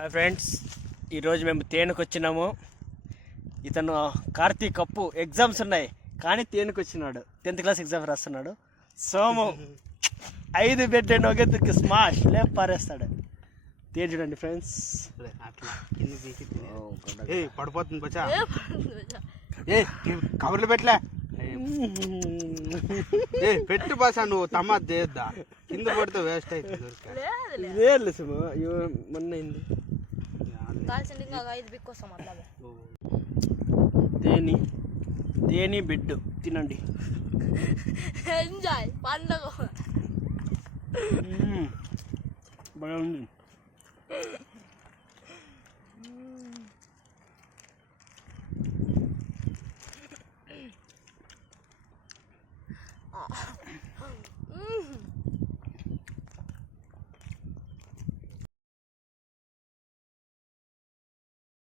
Hi friends ఈరోజు మేము తేనుకు వచ్చినాము ఇతను కార్తీక్ కప్పు ఎగ్జామ్స్ ఉన్నాయి. కానీ తేనుకు వచ్చినాడు టెన్త్ క్లాస్ ఎగ్జామ్ రాస్తున్నాడు. సోము ఐదు పెట్టండి ఒకే స్మాష్ లేపు పారేస్తాడు. తేను చూడండి ఫ్రెండ్స్ పడిపోతుంది బచ్చా. ఏ కవర్లు పెట్టలే. ఏ పెట్టు బాసా నువ్వు తమ్మ దేద్దా. కింద పడితే వేస్ట్ అవుతుంది ఊరికే. లేదు సుమ? మొన్న అయింది. తేని తేని బిడ్డు? తినండి. ఎంజాయ్ పండగ. బాగుంది Oh.